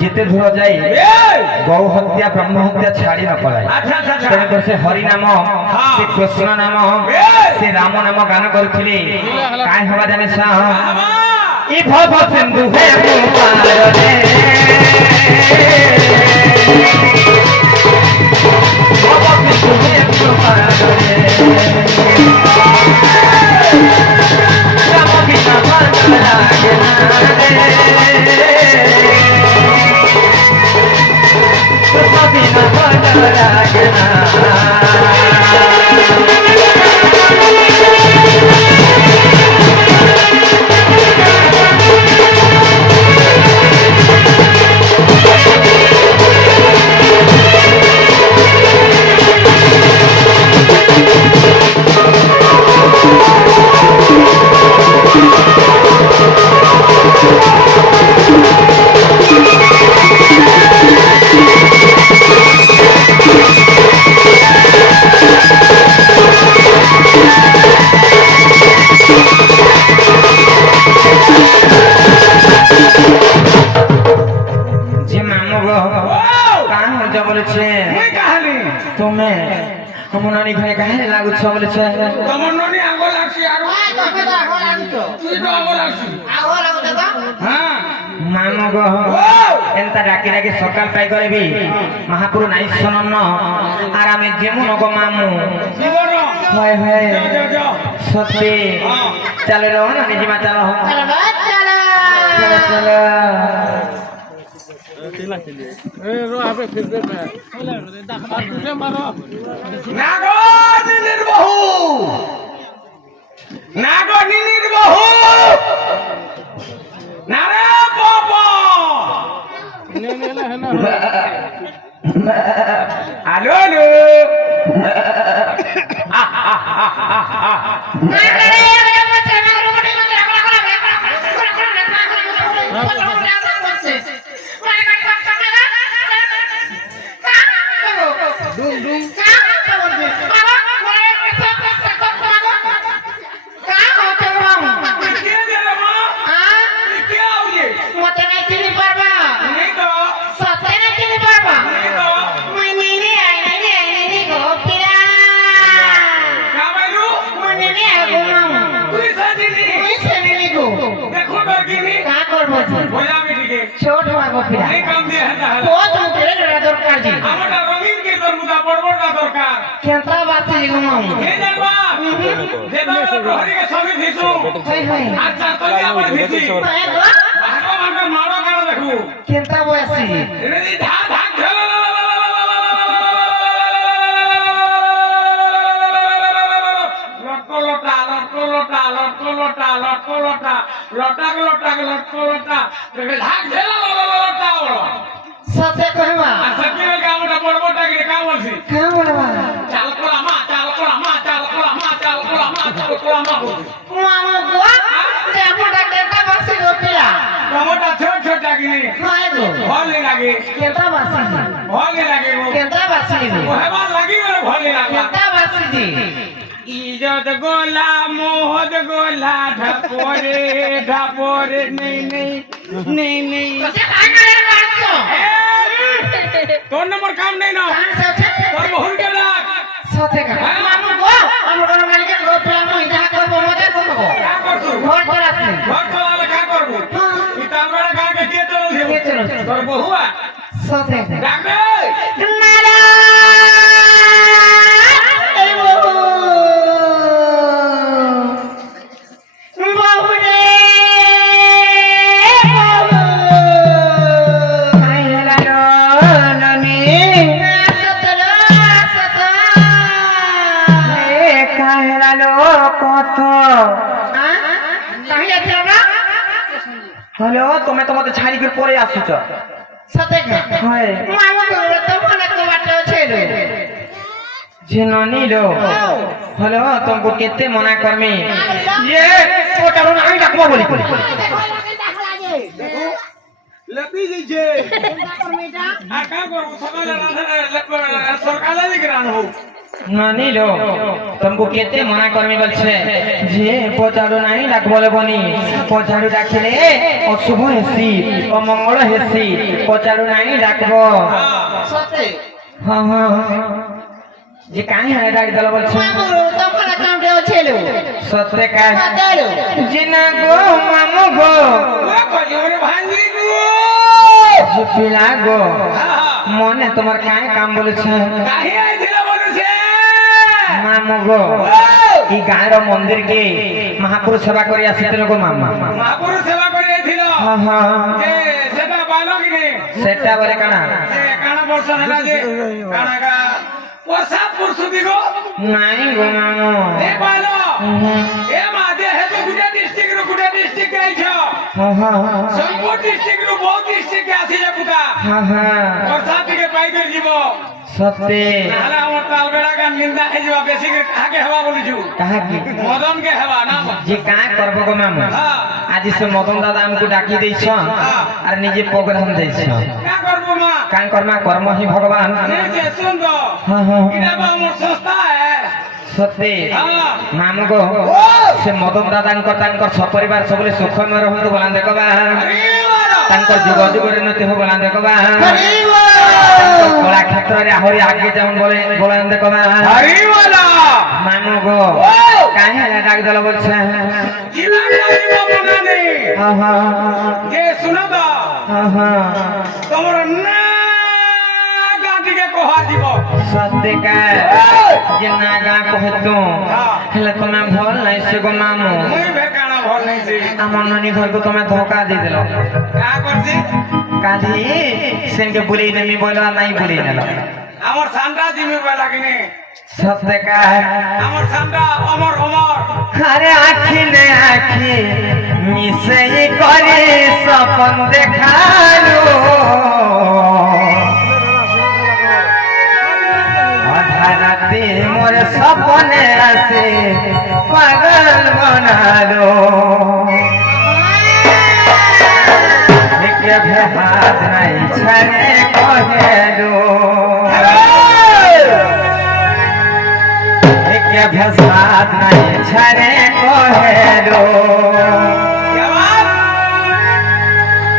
যেতে ধরা যায় গৌ হত্যা ব্রহ্ম হত্যা ছাড়ি না পড়ায় তেমন সে হরি নাম সে কৃষ্ণ নাম সে রাম নাম গান করুଥିଲେ কাই হবা জানে সাহ ই ভব সিন্ধু হে কুমারে ভব সিন্ধু হে কুমারে রাম বিনা ভাল লাগে Sabina Bandaragana हमनानी घरे काहे लागु छ बोले छ तमन्ननी आगो लागसी आरो तमे त आगो लागतो तुई तो आगो लागसी आगो लागतो त हां मानो गो एंता डाकी डाकी सकाल पाई करबी महापुरु नाई सनन आरामे जेमुन गो मामू जीवन होय होय जा जा सत्य चले रो ना निजिमा चलो चलो चलो चलो रो आपे फिर दे मारो नागो निनिर बहु नारे पापा आलो आलो छोट मागो फिरा नहीं काम दिया है ना बहुत मुतेरे जरा दरकार जी हमरा रंगीन के तर मुदा बड़बड़ दरकार केंता बासी गुमाम हे जानबा जेदा प्रहरी के सभी भीसु हाय हाय अच्छा तो अपन भीसी पाए दो भगवान के मारो कर देखू केंता बासी रे धा धा खेल लोटा भाग खेला लोटा बोलो सते कहवा सत्य में गावटा बड़बटा के का बोलसी का बोलवा चाल कोला मा मामो गो ते मोटा केंता बासी गो पिला टमाटा छोट छोटा किनी हाय गो भले लागे केंता बासी भले लागे वो केंता बासी गो ओहेबा लागी गले भले लागे केंता बासी जी इज्जत गोला मोहद गोला ढापोरे नहीं कसे काय करे मारतो तो नंबर काम नहीं ना कान सते तोर बहुर के लाग सते का मामो गो हमरो मालिक गो पिला मो इधा करबो मते करबो का करतु घर चलासी घर चलाले का करबो ई तालबड़ा का के चलो के चलो तोर बहुआ सते का डाक दे नारा ए वो হেরালো কত কাহি যাচ্ছি আমরা হলো তুমি তো মতে ছাড়ি করে পরে আসুছ সতে হয় মামা বলে তো মনে তো বাটে ছিল ঝিন নিল হলো তোমাকে কেতে মনা করমি ये ওটারও আমি ডাকবো বলি লেপি দিছে আর কা করব সকালে সরকারে দিকে রানবো নানিলো तुमको केते मना करमी বলছে যে পচাড়ু নাই ডাকবো বনি পচাড়ু ডাকলে অশুভ হেসি অমঙ্গল হেসি পচাড়ু নাই ডাকবো সতে হ্যাঁ হ্যাঁ যে কাই হারে ডাক দিল বলছে মামা তো মনে কামড়ে ছিল সত্যি কাই সতেলো যে না গো মামু গো ও কজরে ভাঙি গো যে পিলা গো মনে তোমার কাই কাম বলেছে কাহি আইছিল বলেছে মামু গো এই গাঁর মন্দির কে মহাপুরুষ সেবা করে আসিছিল গো মামা মহাপুরুষ সেবা করে আইছিল হ্যাঁ হ্যাঁ যে সেটা পাইলো কি নে সেটা বলে কানা যে কানা বর্ষা হেলা যে কানা গা পয়সা পুরুষ দিগো নাই গো মামু এ পাইলো এ মা দে হে তো গুটা ডিস্ট্রিক্ট আইছ হ্যাঁ হ্যাঁ সম্পূর্ণ ডিস্ট্রিক্ট রু বহুত ডিস্ট্রিক্ট আসি যা পুতা হ্যাঁ হ্যাঁ বর্ষা থেকে পাই করে দিব সত্যি নাহলে আমার তাল বেড়া গান নিন্দা হয়ে যাবা বেশি করে কাকে হবা বলিছু কাহা কি মদন কে হবা না যে কাঁ করব গো মামু হ্যাঁ আজি সে মদন দাদা আমকু ডাকি দিয়েছ আর নিজে প্রোগ্রাম দিয়েছ কা করবো মা কাঁ কর্মা কর্ম হি ভগবান নে যে সুন্দর হ্যাঁ হ্যাঁ এটা বা আমার সস্তা है সত্যি হ্যাঁ মামু গো সে মদন দাদাঙ্কর তাঙ্কর সপরিবার সকলে সুখময় রহন্তু বলা দেখবা আরে বাবা তাঙ্কর যুগ যুগরে নতি হো বলা দেখবা কলা ক্ষেত্রে আহরি আগে যেমন বলে দেখবা আরে বাবা মামু গো কাহে ডাক দল বলছে কি লাগি বাবা নানি হ্যাঁ হ্যাঁ যে শুনো তো হ্যাঁ হ্যাঁ তোমার না গাটিকে কোহা দিব সত্যি কায় যে না গা কহেতু হেলে তুমি ভল নাই সে গো মামু মুই বেকানা ভল নেছি আমার নানি ঘরকে তুমি ধোকা দিয়ে দিল কা করছি কালি সেনকে বুলেই নেমি বলো আর নাই বুলেই নিল আমার সান্ডা দিমি বেলা কিনে সত্যি কায় আমার সান্ডা অমর অমর আরে আখি নে আখি মিশে করে স্বপন দেখালো আধারাতে মোর স্বপনে আসে পাগল বনালো একে হাত নাই ছাড়ে কহেলো একে হাত নাই ছাড়ে কহেলো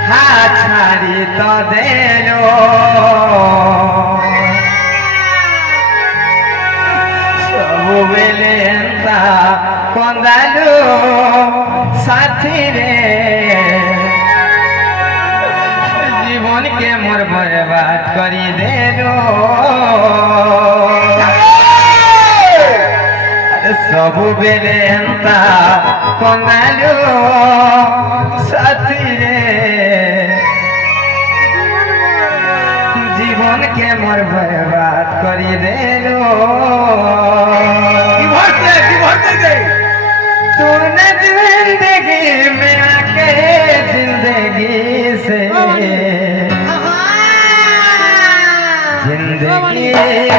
হাত ছাড়ি তো দেলো ସବୁବେଳେ ଏନ୍ତା କନ୍ଦାଲୁ ସାଥିରେ ଜୀବନକେ ମୋର ବରବାଦ କରିଦେଲୁ ସବୁବେଳେ ଏନ୍ତା କନ୍ଦାଲୁ ସାଥିରେ জীবনকে মোর বরবাদ କରିଦେଲୁ কি ভরতে দে तूने जिंदगी में आके जिंदगी से जिंदगी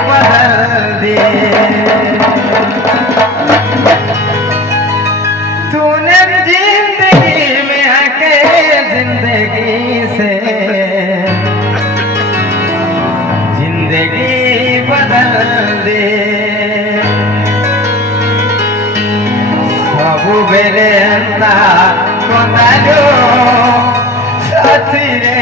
बदल दी तूने जिंदगी में आके जिंदगी से जिंदगी बदल दे ସବୁବେଳେ ଏନ୍ତା କନ୍ଦାଲୁ ସାଥିରେ